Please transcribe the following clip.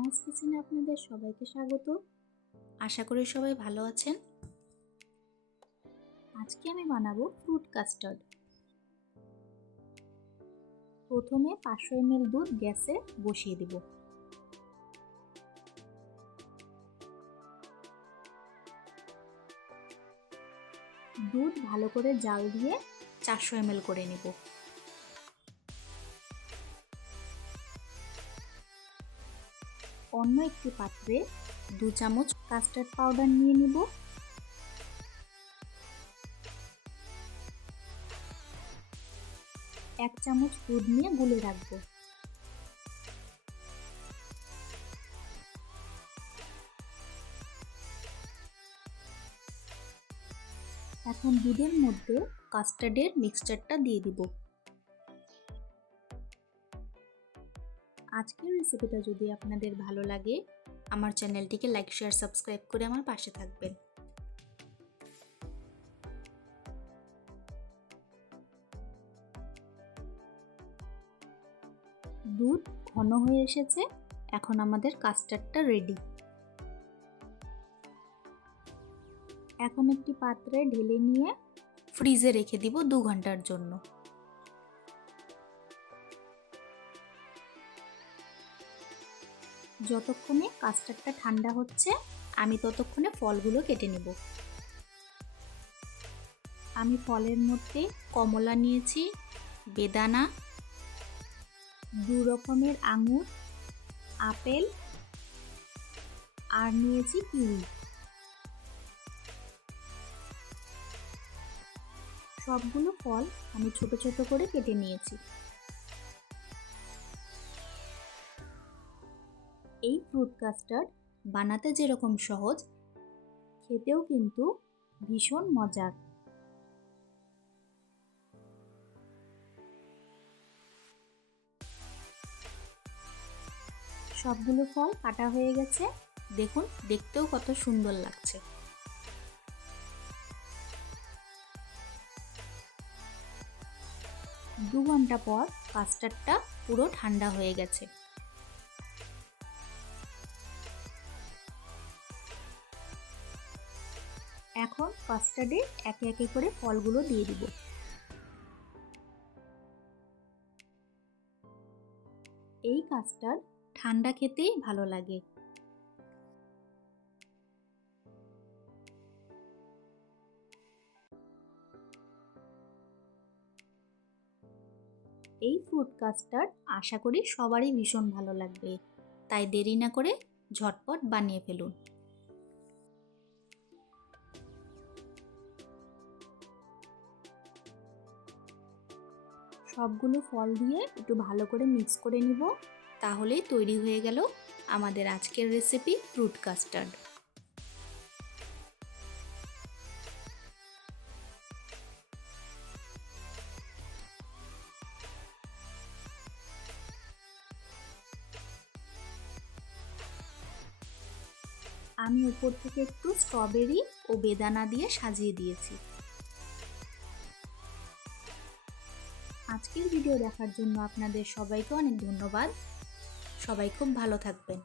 Maya's কিচেনে আপনাদের সবাইকে স্বাগত। আশা করি সবাই ভালো আছেন। আজকে আমি বানাবো ফ্রুট কাস্টার্ড। প্রথমে 500 ml দুধ গ্যাসে বসিয়ে দেব। দুধ ভালো করে জাল দিয়ে 400 ml করে নেব। অন্য একটি পাত্রে 2 চামচ কাস্টার্ড পাউডার নিয়ে নেব। এক চামচ দুধ নিয়ে গুলে রাখবো। এখন দুধের মধ্যে কাস্টার্ডের মিক্সচারটা দিয়ে দিব। আজকের রেসিপিটা যদি আপনাদের ভালো লাগে, আমার চ্যানেলটিকে লাইক, শেয়ার, সাবস্ক্রাইব করে আমার পাশে থাকবেন। দুধ ঘন হয়ে এসেছে, এখন আমাদের কাস্টার্ডটা রেডি। এখন একটি পাত্রে ঢেলে নিয়ে ফ্রিজে রেখে দিব 2 ঘন্টার জন্য। যতক্ষণে কাস্টার্ডটা ঠান্ডা হচ্ছে, আমি ততক্ষণে ফলগুলো কেটে নেব। আমি ফলের মধ্যে কমলা নিয়েছি, বেদানা, 2 রকমের আঙুর, আপেল আর নিয়েছি কিউই। সবগুলো ফল আমি ছোট ছোট করে কেটে নিয়েছি। এই ফ্রুট কাস্টার্ড বানাতে যেরকম সহজ, খেতেও কিন্তু ভীষণ মজার। সবগুলো ফল কাটা হয়ে গেছে, দেখুন দেখতেও কত সুন্দর লাগছে। দু ঘন্টা পর কাস্টার্ডটা পুরো ঠান্ডা হয়ে গেছে। এখন কাস্টার্ডে একে একে করে ফলগুলো দিয়ে দিব। এই কাস্টার্ড ঠান্ডা খেতেই ভালো লাগে। এই ফ্রুট কাস্টার্ড আশা করি সবারই ভীষণ ভালো লাগবে, তাই দেরি না করে ঝটপট বানিয়ে ফেলুন। সবগুলো ফল দিয়ে একটু ভালো করে মিক্স করে নিব, তাহলেই তৈরি হয়ে গেল আমাদের আজকের রেসিপি ফ্রুট কাস্টার্ড। আমি উপর থেকে একটু স্ট্রবেরি ও বেদানা দিয়ে সাজিয়ে দিয়েছি। আজকের ভিডিও দেখার জন্য আপনাদের সবাইকে অনেক ধন্যবাদ। সবাই খুব ভালো থাকবেন।